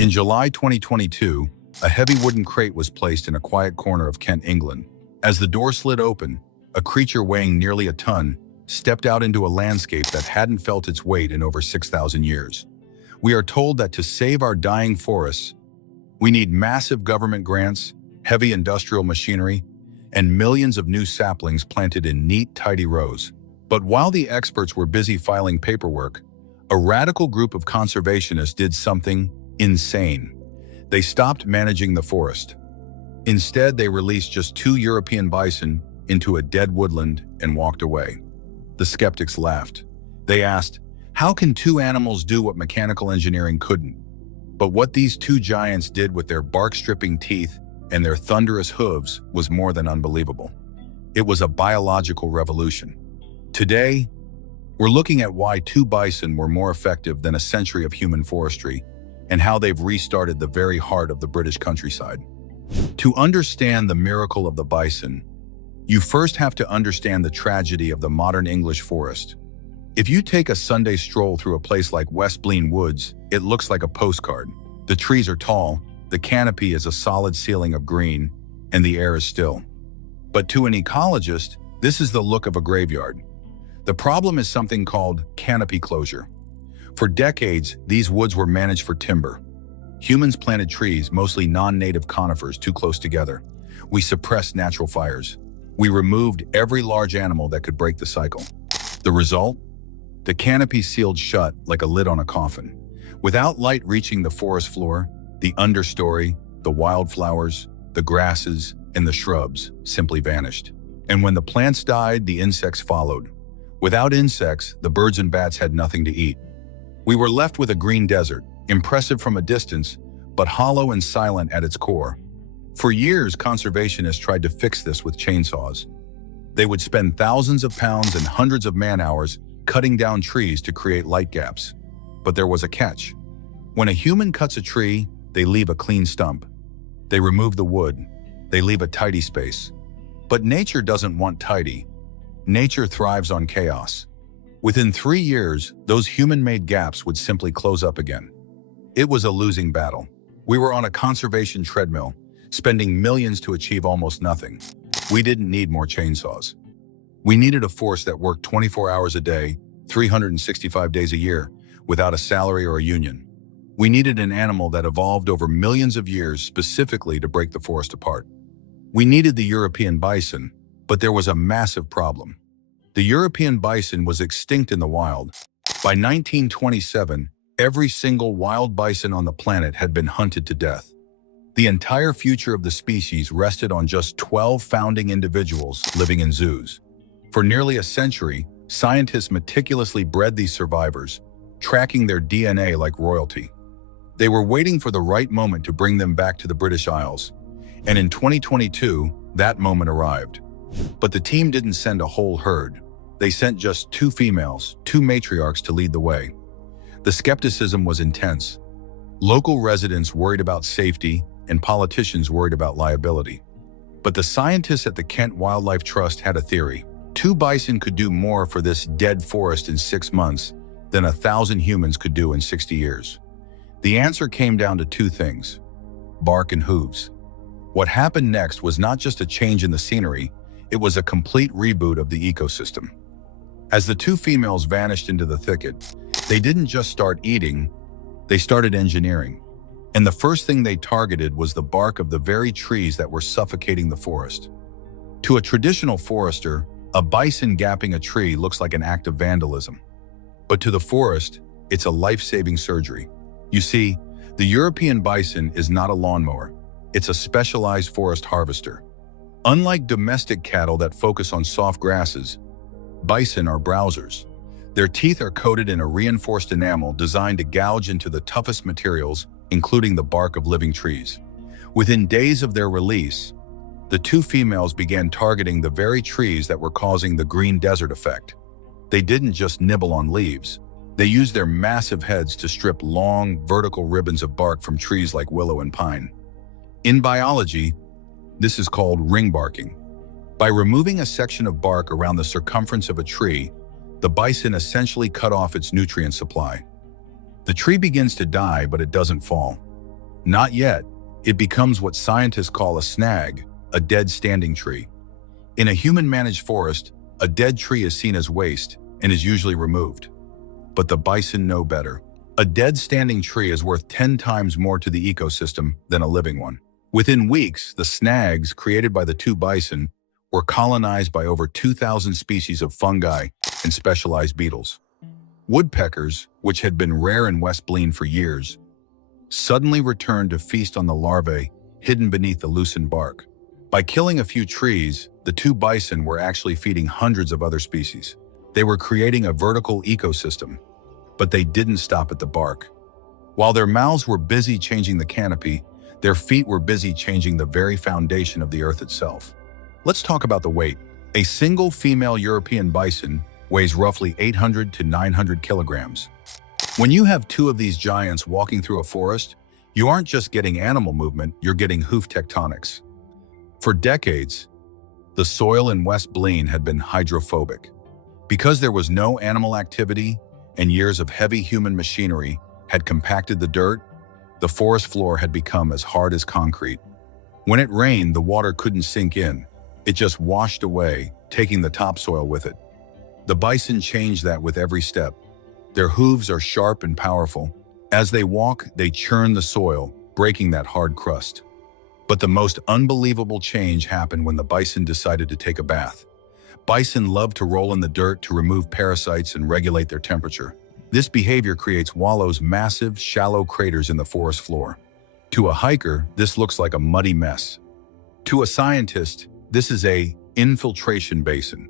In July 2022, a heavy wooden crate was placed in a quiet corner of Kent, England. As the door slid open, a creature weighing nearly a ton stepped out into a landscape that hadn't felt its weight in over 6,000 years. We are told that to save our dying forests, we need massive government grants, heavy industrial machinery, and millions of new saplings planted in neat, tidy rows. But while the experts were busy filing paperwork, a radical group of conservationists did something insane. They stopped managing the forest. Instead, they released just 2 European bison into a dead woodland and walked away. The skeptics laughed. They asked, how can 2 animals do what mechanical engineering couldn't? But what these 2 giants did with their bark-stripping teeth and their thunderous hooves was more than unbelievable. It was a biological revolution. Today, we're looking at why 2 bison were more effective than a century of human forestry and how they've restarted the very heart of the British countryside. To understand the miracle of the bison, you first have to understand the tragedy of the modern English forest. If you take a Sunday stroll through a place like West Blean Woods, it looks like a postcard. The trees are tall, the canopy is a solid ceiling of green, and the air is still. But to an ecologist, this is the look of a graveyard. The problem is something called canopy closure. For decades, these woods were managed for timber. Humans planted trees, mostly non-native conifers, too close together. We suppressed natural fires. We removed every large animal that could break the cycle. The result? The canopy sealed shut like a lid on a coffin. Without light reaching the forest floor, the understory, the wildflowers, the grasses, and the shrubs simply vanished. And when the plants died, the insects followed. Without insects, the birds and bats had nothing to eat. We were left with a green desert, impressive from a distance, but hollow and silent at its core. For years, conservationists tried to fix this with chainsaws. They would spend thousands of pounds and hundreds of man-hours cutting down trees to create light gaps. But there was a catch. When a human cuts a tree, they leave a clean stump. They remove the wood. They leave a tidy space. But nature doesn't want tidy. Nature thrives on chaos. Within 3 years, those human-made gaps would simply close up again. It was a losing battle. We were on a conservation treadmill, spending millions to achieve almost nothing. We didn't need more chainsaws. We needed a force that worked 24 hours a day, 365 days a year, without a salary or a union. We needed an animal that evolved over millions of years specifically to break the forest apart. We needed the European bison, but there was a massive problem. The European bison was extinct in the wild. By 1927, every single wild bison on the planet had been hunted to death. The entire future of the species rested on just 12 founding individuals living in zoos. For nearly a century, scientists meticulously bred these survivors, tracking their DNA like royalty. They were waiting for the right moment to bring them back to the British Isles. And in 2022, that moment arrived. But the team didn't send a whole herd. They sent just 2 females, 2 matriarchs to lead the way. The skepticism was intense. Local residents worried about safety and politicians worried about liability. But the scientists at the Kent Wildlife Trust had a theory. 2 bison could do more for this dead forest in 6 months than 1,000 humans could do in 60 years. The answer came down to 2 things: bark and hooves. What happened next was not just a change in the scenery, it was a complete reboot of the ecosystem. As the 2 females vanished into the thicket, they didn't just start eating, they started engineering. And the first thing they targeted was the bark of the very trees that were suffocating the forest. To a traditional forester, a bison gapping a tree looks like an act of vandalism. But to the forest, it's a life-saving surgery. You see, the European bison is not a lawnmower, it's a specialized forest harvester. Unlike domestic cattle that focus on soft grasses, bison are browsers. Their teeth are coated in a reinforced enamel designed to gouge into the toughest materials, including the bark of living trees. Within days of their release, the 2 females began targeting the very trees that were causing the green desert effect. They didn't just nibble on leaves. They used their massive heads to strip long, vertical ribbons of bark from trees like willow and pine. In biology, this is called ring barking. By removing a section of bark around the circumference of a tree, the bison essentially cut off its nutrient supply. The tree begins to die, but it doesn't fall. Not yet. It becomes what scientists call a snag, a dead standing tree. In a human-managed forest, a dead tree is seen as waste and is usually removed. But the bison know better. A dead standing tree is worth 10 times more to the ecosystem than a living one. Within weeks, the snags created by the two bison were colonized by over 2,000 species of fungi and specialized beetles. Woodpeckers, which had been rare in West Bleen for years, suddenly returned to feast on the larvae hidden beneath the loosened bark. By killing a few trees, the two bison were actually feeding hundreds of other species. They were creating a vertical ecosystem, but they didn't stop at the bark. While their mouths were busy changing the canopy, their feet were busy changing the very foundation of the earth itself. Let's talk about the weight. A single female European bison weighs roughly 800 to 900 kilograms. When you have two of these giants walking through a forest, you aren't just getting animal movement, you're getting hoof tectonics. For decades, the soil in West Bleen had been hydrophobic. Because there was no animal activity and years of heavy human machinery had compacted the dirt, the forest floor had become as hard as concrete. When it rained, the water couldn't sink in. It just washed away, taking the topsoil with it. The bison changed that with every step. Their hooves are sharp and powerful. As they walk, they churn the soil, breaking that hard crust. But the most unbelievable change happened when the bison decided to take a bath. Bison love to roll in the dirt to remove parasites and regulate their temperature. This behavior creates wallows, massive, shallow craters in the forest floor. To a hiker, this looks like a muddy mess. To a scientist, this is an infiltration basin.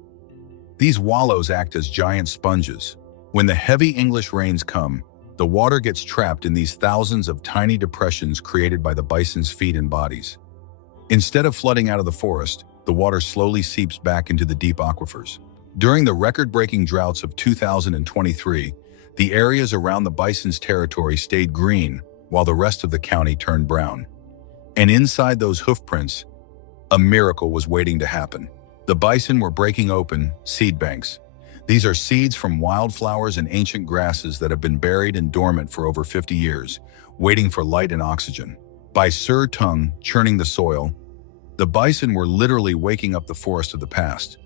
These wallows act as giant sponges. When the heavy English rains come, the water gets trapped in these thousands of tiny depressions created by the bison's feet and bodies. Instead of flooding out of the forest, the water slowly seeps back into the deep aquifers. During the record-breaking droughts of 2023, the areas around the bison's territory stayed green while the rest of the county turned brown. And inside those hoof prints, a miracle was waiting to happen. The bison were breaking open seed banks. These are seeds from wildflowers and ancient grasses that have been buried and dormant for over 50 years, waiting for light and oxygen. By tongue churning the soil, the bison were literally waking up the forest of the past.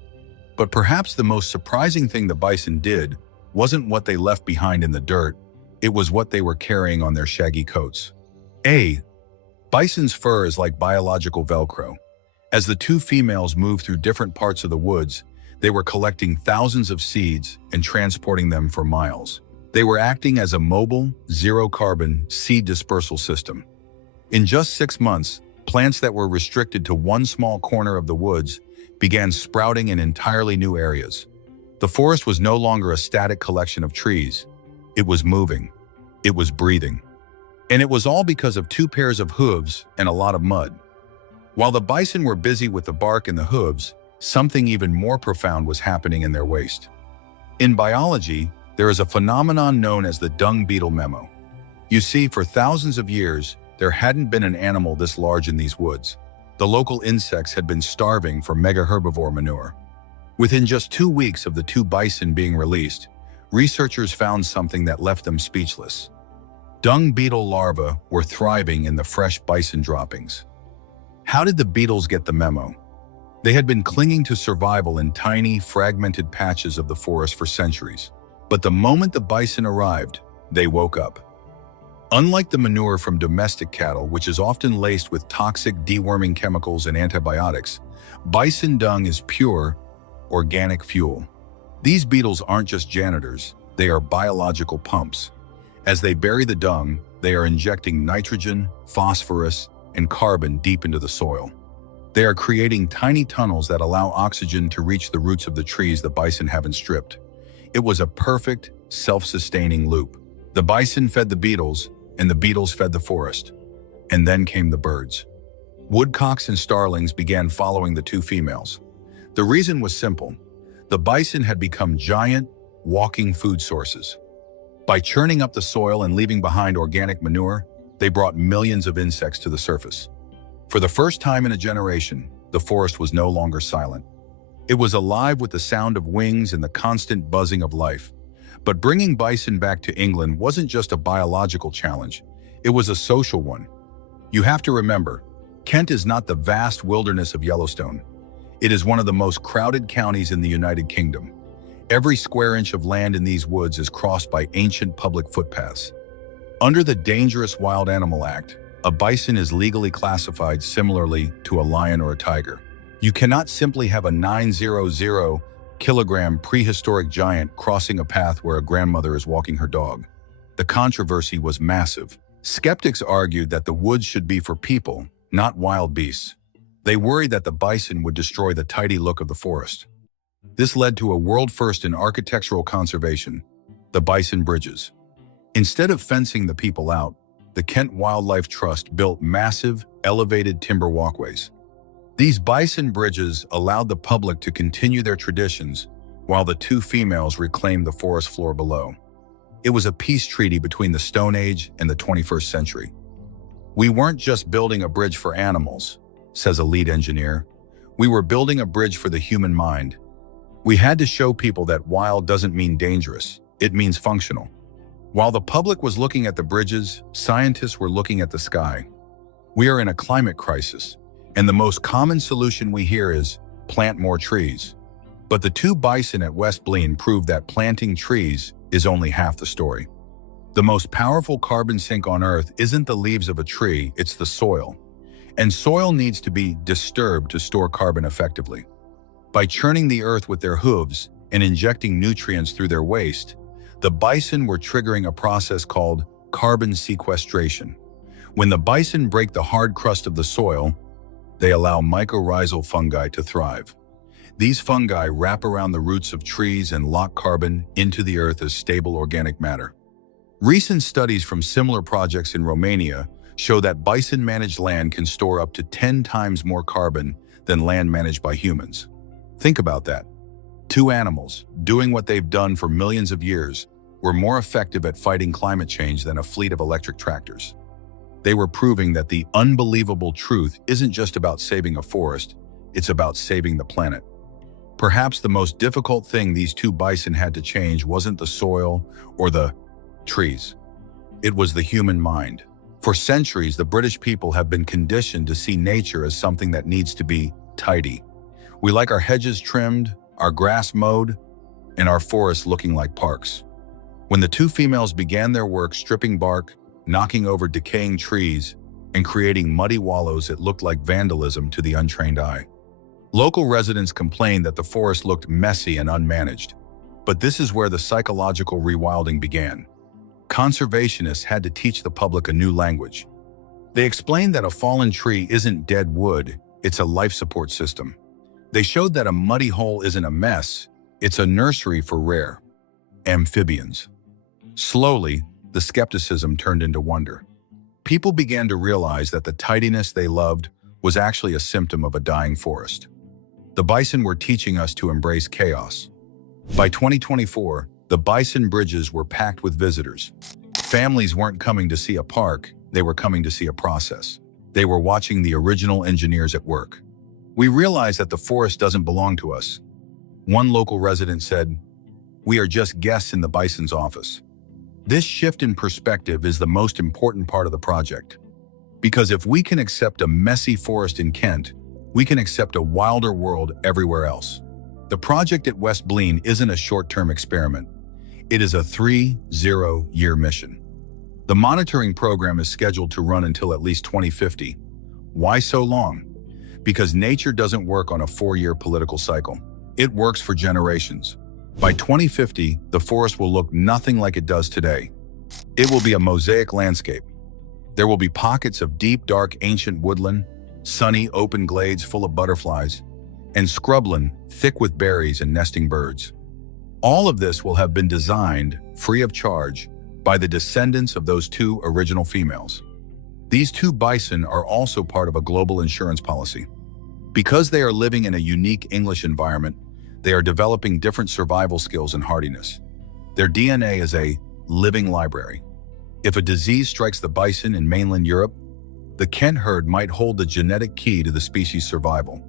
But perhaps the most surprising thing the bison did wasn't what they left behind in the dirt, it was what they were carrying on their shaggy coats. Bison's fur is like biological Velcro. As the two females moved through different parts of the woods, they were collecting thousands of seeds and transporting them for miles. They were acting as a mobile, zero-carbon seed dispersal system. In just 6 months, plants that were restricted to one small corner of the woods began sprouting in entirely new areas. The forest was no longer a static collection of trees. It was moving. It was breathing. And it was all because of 2 pairs of hooves and a lot of mud. While the bison were busy with the bark and the hooves, something even more profound was happening in their waste. In biology, there is a phenomenon known as the dung beetle memo. You see, for thousands of years, there hadn't been an animal this large in these woods. The local insects had been starving for mega-herbivore manure. Within just 2 weeks of the 2 bison being released, researchers found something that left them speechless. Dung beetle larvae were thriving in the fresh bison droppings. How did the beetles get the memo? They had been clinging to survival in tiny, fragmented patches of the forest for centuries. But the moment the bison arrived, they woke up. Unlike the manure from domestic cattle, which is often laced with toxic deworming chemicals and antibiotics, bison dung is pure, organic fuel. These beetles aren't just janitors, they are biological pumps. As they bury the dung, they are injecting nitrogen, phosphorus, and carbon deep into the soil. They are creating tiny tunnels that allow oxygen to reach the roots of the trees the bison haven't stripped. It was a perfect, self-sustaining loop. The bison fed the beetles, and the beetles fed the forest. And then came the birds. Woodcocks and starlings began following the 2 females. The reason was simple. The bison had become giant, walking food sources. By churning up the soil and leaving behind organic manure, they brought millions of insects to the surface. For the first time in a generation, the forest was no longer silent. It was alive with the sound of wings and the constant buzzing of life. But bringing bison back to England wasn't just a biological challenge, it was a social one. You have to remember, Kent is not the vast wilderness of Yellowstone. It is one of the most crowded counties in the United Kingdom. Every square inch of land in these woods is crossed by ancient public footpaths. Under the Dangerous Wild Animal Act, a bison is legally classified similarly to a lion or a tiger. You cannot simply have a 900-kilogram prehistoric giant crossing a path where a grandmother is walking her dog. The controversy was massive. Skeptics argued that the woods should be for people, not wild beasts. They worried that the bison would destroy the tidy look of the forest. This led to a world first in architectural conservation, the bison bridges. Instead of fencing the people out, the Kent Wildlife Trust built massive, elevated timber walkways. These bison bridges allowed the public to continue their traditions while the two females reclaimed the forest floor below. It was a peace treaty between the Stone Age and the 21st century. "We weren't just building a bridge for animals," says a lead engineer. "We were building a bridge for the human mind. We had to show people that wild doesn't mean dangerous, it means functional." While the public was looking at the bridges, scientists were looking at the sky. We are in a climate crisis, and the most common solution we hear is plant more trees. But the two bison at West Blean proved that planting trees is only half the story. The most powerful carbon sink on Earth isn't the leaves of a tree, it's the soil. And soil needs to be disturbed to store carbon effectively. By churning the earth with their hooves and injecting nutrients through their waste, the bison were triggering a process called carbon sequestration. When the bison break the hard crust of the soil, they allow mycorrhizal fungi to thrive. These fungi wrap around the roots of trees and lock carbon into the earth as stable organic matter. Recent studies from similar projects in Romania show that bison-managed land can store up to 10 times more carbon than land managed by humans. Think about that. Two animals, doing what they've done for millions of years, were more effective at fighting climate change than a fleet of electric tractors. They were proving that the unbelievable truth isn't just about saving a forest, it's about saving the planet. Perhaps the most difficult thing these two bison had to change wasn't the soil or the trees. It was the human mind. For centuries, the British people have been conditioned to see nature as something that needs to be tidy. We like our hedges trimmed, our grass mowed, and our forests looking like parks. When the two females began their work stripping bark, knocking over decaying trees, and creating muddy wallows, it looked like vandalism to the untrained eye. Local residents complained that the forest looked messy and unmanaged. But this is where the psychological rewilding began. Conservationists had to teach the public a new language. They explained that a fallen tree isn't dead wood, it's a life support system. They showed that a muddy hole isn't a mess, it's a nursery for rare amphibians. Slowly, the skepticism turned into wonder. People began to realize that the tidiness they loved was actually a symptom of a dying forest. The bison were teaching us to embrace chaos. By 2024, the bison bridges were packed with visitors. Families weren't coming to see a park, they were coming to see a process. They were watching the original engineers at work. We realized that the forest doesn't belong to us. One local resident said, "We are just guests in the bison's office." This shift in perspective is the most important part of the project. Because if we can accept a messy forest in Kent, we can accept a wilder world everywhere else. The project at West Blean isn't a short-term experiment. It is a 30-year mission. The monitoring program is scheduled to run until at least 2050. Why so long? Because nature doesn't work on a 4-year political cycle. It works for generations. By 2050, the forest will look nothing like it does today. It will be a mosaic landscape. There will be pockets of deep, dark, ancient woodland, sunny, open glades full of butterflies, and scrubland thick with berries and nesting birds. All of this will have been designed, free of charge, by the descendants of those two original females. These two bison are also part of a global insurance policy. Because they are living in a unique English environment, they are developing different survival skills and hardiness. Their DNA is a living library. If a disease strikes the bison in mainland Europe, the Kent herd might hold the genetic key to the species' survival.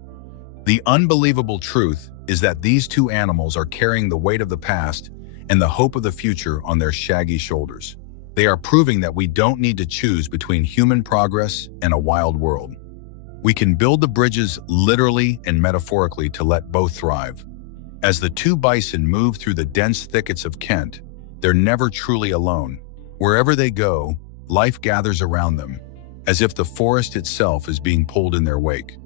The unbelievable truth is that these two animals are carrying the weight of the past and the hope of the future on their shaggy shoulders. They are proving that we don't need to choose between human progress and a wild world. We can build the bridges literally and metaphorically to let both thrive. As the two bison move through the dense thickets of Kent, they're never truly alone. Wherever they go, life gathers around them, as if the forest itself is being pulled in their wake.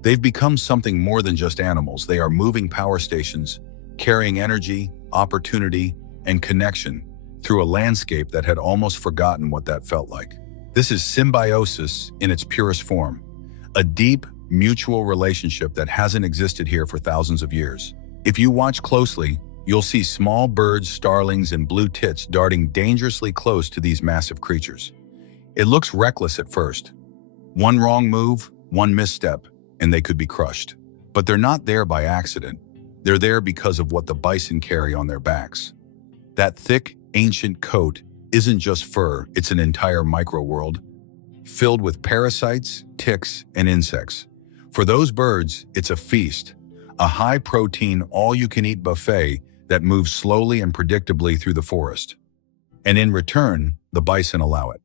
They've become something more than just animals. They are moving power stations, carrying energy, opportunity, and connection through a landscape that had almost forgotten what that felt like. This is symbiosis in its purest form, a deep, mutual relationship that hasn't existed here for thousands of years. If you watch closely, you'll see small birds, starlings, and blue tits darting dangerously close to these massive creatures. It looks reckless at first. One wrong move, one misstep, and they could be crushed. But they're not there by accident. They're there because of what the bison carry on their backs. That thick, ancient coat isn't just fur, it's an entire micro-world, filled with parasites, ticks, and insects. For those birds, it's a feast, a high-protein, all-you-can-eat buffet that moves slowly and predictably through the forest. And in return, the bison allow it.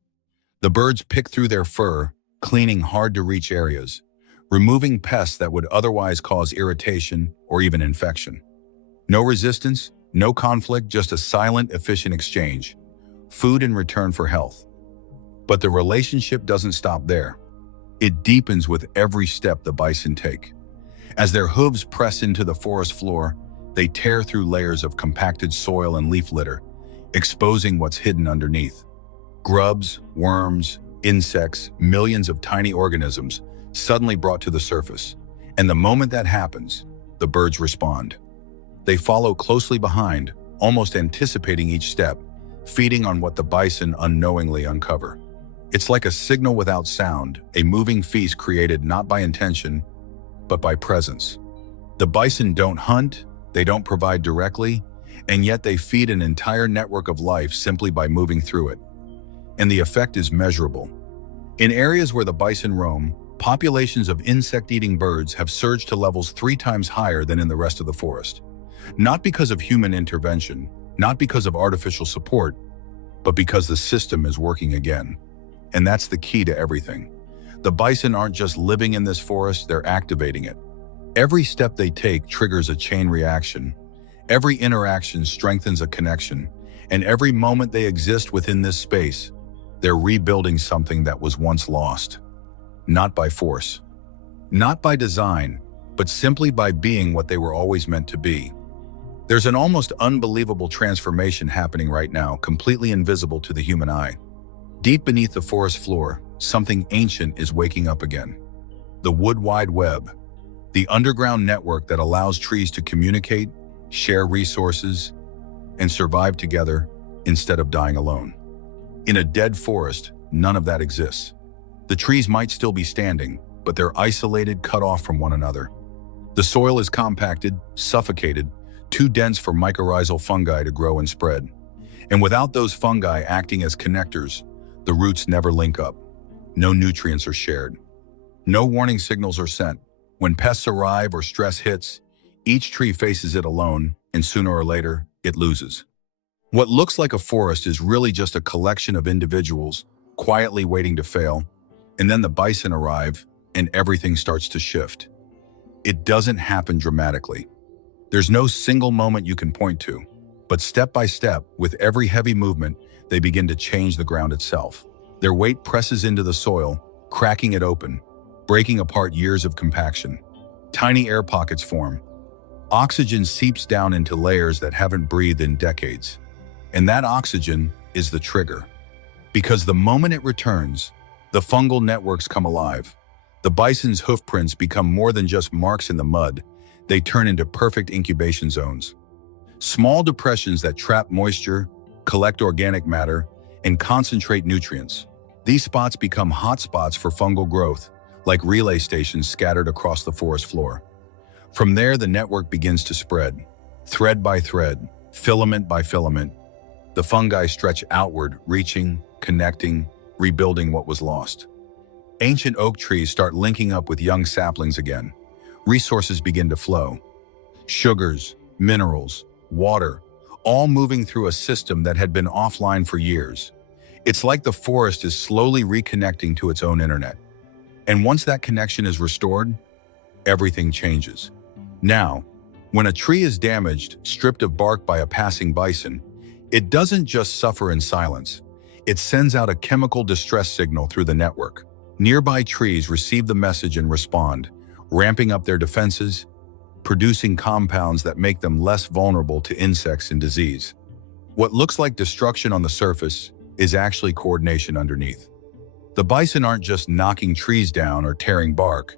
The birds pick through their fur, cleaning hard-to-reach areas, removing pests that would otherwise cause irritation or even infection. No resistance, no conflict, just a silent, efficient exchange. Food in return for health. But the relationship doesn't stop there. It deepens with every step the bison take. As their hooves press into the forest floor, they tear through layers of compacted soil and leaf litter, exposing what's hidden underneath. Grubs, worms, insects, millions of tiny organisms suddenly brought to the surface. And the moment that happens, the birds respond. They follow closely behind, almost anticipating each step, feeding on what the bison unknowingly uncover. It's like a signal without sound, a moving feast created not by intention, but by presence. The bison don't hunt, they don't provide directly, and yet they feed an entire network of life simply by moving through it. And the effect is measurable. In areas where the bison roam, populations of insect-eating birds have surged to levels 3 times higher than in the rest of the forest. Not because of human intervention, not because of artificial support, but because the system is working again. And that's the key to everything. The bison aren't just living in this forest, they're activating it. Every step they take triggers a chain reaction. Every interaction strengthens a connection. And every moment they exist within this space, they're rebuilding something that was once lost. Not by force, not by design, but simply by being what they were always meant to be. There's an almost unbelievable transformation happening right now, completely invisible to the human eye. Deep beneath the forest floor, something ancient is waking up again. The wood wide web, the underground network that allows trees to communicate, share resources, and survive together instead of dying alone. In a dead forest, none of that exists. The trees might still be standing, but they're isolated, cut off from one another. The soil is compacted, suffocated, too dense for mycorrhizal fungi to grow and spread. And without those fungi acting as connectors, the roots never link up. No nutrients are shared. No warning signals are sent. When pests arrive or stress hits, each tree faces it alone, and sooner or later, it loses. What looks like a forest is really just a collection of individuals quietly waiting to fail, and then the bison arrive, and everything starts to shift. It doesn't happen dramatically. There's no single moment you can point to, but step by step, with every heavy movement, they begin to change the ground itself. Their weight presses into the soil, cracking it open, breaking apart years of compaction. Tiny air pockets form. Oxygen seeps down into layers that haven't breathed in decades. And that oxygen is the trigger. Because the moment it returns, the fungal networks come alive. The bison's hoof prints become more than just marks in the mud. They turn into perfect incubation zones. Small depressions that trap moisture, collect organic matter, and concentrate nutrients. These spots become hotspots for fungal growth, like relay stations scattered across the forest floor. From there, the network begins to spread. Thread by thread, filament by filament, the fungi stretch outward, reaching, connecting, rebuilding what was lost. Ancient oak trees start linking up with young saplings again. Resources begin to flow. Sugars, minerals, water, all moving through a system that had been offline for years. It's like the forest is slowly reconnecting to its own internet. And once that connection is restored, everything changes. Now, when a tree is damaged, stripped of bark by a passing bison, it doesn't just suffer in silence. It sends out a chemical distress signal through the network. Nearby trees receive the message and respond, ramping up their defenses, producing compounds that make them less vulnerable to insects and disease. What looks like destruction on the surface is actually coordination underneath. The bison aren't just knocking trees down or tearing bark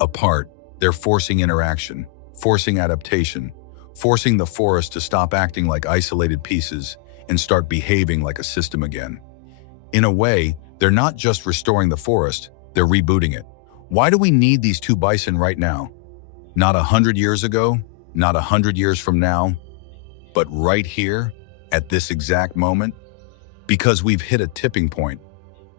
apart, they're forcing interaction, forcing adaptation, forcing the forest to stop acting like isolated pieces and start behaving like a system again. In a way, they're not just restoring the forest, they're rebooting it. Why do we need these two bison right now? Not 100 years ago, not 100 years from now, but right here, at this exact moment? Because we've hit a tipping point,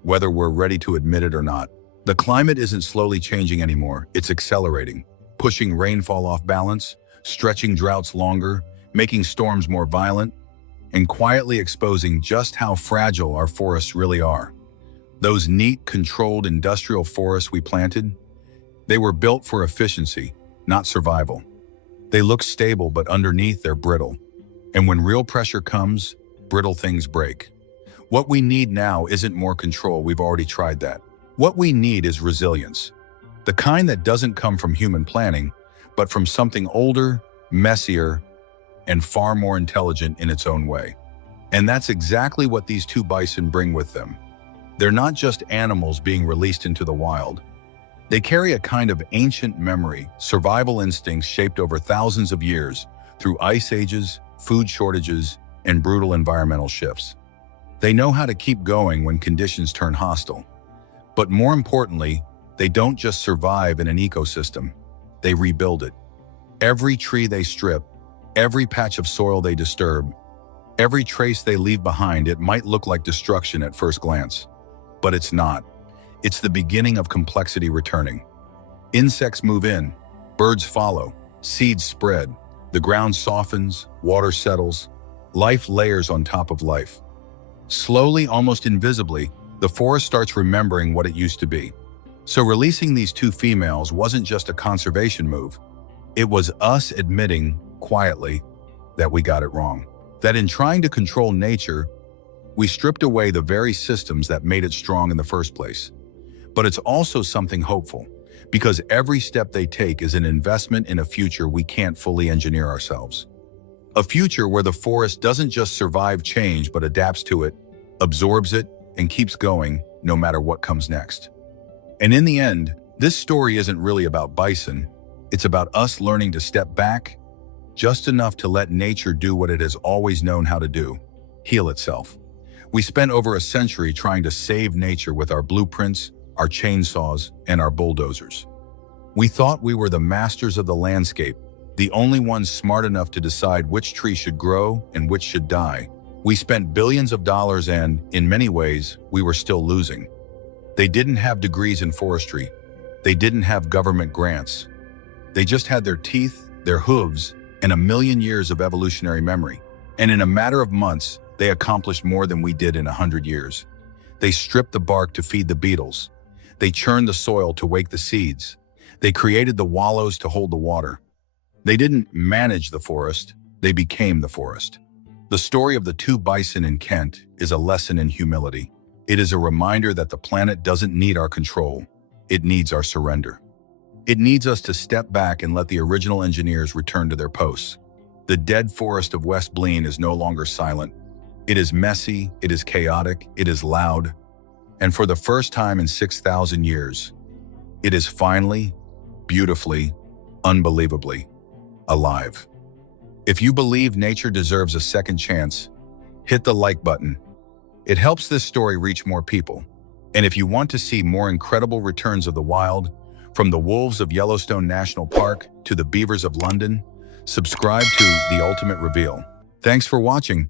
whether we're ready to admit it or not. The climate isn't slowly changing anymore, it's accelerating, pushing rainfall off balance, stretching droughts longer, making storms more violent, and quietly exposing just how fragile our forests really are. Those neat, controlled industrial forests we planted, they were built for efficiency, not survival. They look stable, but underneath they're brittle. And when real pressure comes, brittle things break. What we need now isn't more control, we've already tried that. What we need is resilience. The kind that doesn't come from human planning, but from something older, messier, and far more intelligent in its own way. And that's exactly what these two bison bring with them. They're not just animals being released into the wild. They carry a kind of ancient memory, survival instincts shaped over thousands of years through ice ages, food shortages, and brutal environmental shifts. They know how to keep going when conditions turn hostile. But more importantly, they don't just survive in an ecosystem, they rebuild it. Every tree they strip, every patch of soil they disturb, every trace they leave behind, it might look like destruction at first glance. But it's not. It's the beginning of complexity returning. Insects move in, birds follow, seeds spread, the ground softens, water settles, life layers on top of life. Slowly, almost invisibly, the forest starts remembering what it used to be. So releasing these two females wasn't just a conservation move. It was us admitting, quietly, that we got it wrong. That in trying to control nature, we stripped away the very systems that made it strong in the first place. But it's also something hopeful, because every step they take is an investment in a future we can't fully engineer ourselves. A future where the forest doesn't just survive change but adapts to it, absorbs it, and keeps going no matter what comes next. And in the end, this story isn't really about bison. It's about us learning to step back just enough to let nature do what it has always known how to do, heal itself. We spent over a century trying to save nature with our blueprints, our chainsaws, and our bulldozers. We thought we were the masters of the landscape, the only ones smart enough to decide which tree should grow and which should die. We spent billions of dollars and, in many ways, we were still losing. They didn't have degrees in forestry. They didn't have government grants. They just had their teeth, their hooves, and a million years of evolutionary memory. And in a matter of months, they accomplished more than we did in 100 years. They stripped the bark to feed the beetles. They churned the soil to wake the seeds. They created the wallows to hold the water. They didn't manage the forest, they became the forest. The story of the two bison in Kent is a lesson in humility. It is a reminder that the planet doesn't need our control, it needs our surrender. It needs us to step back and let the original engineers return to their posts. The dead forest of West Blean is no longer silent. It is messy, it is chaotic, it is loud. And for the first time in 6,000 years, it is finally, beautifully, unbelievably alive. If you believe nature deserves a second chance, hit the like button. It helps this story reach more people. And if you want to see more incredible returns of the wild, from the wolves of Yellowstone National Park to the beavers of London, subscribe to The Ultimate Reveal. Thanks for watching.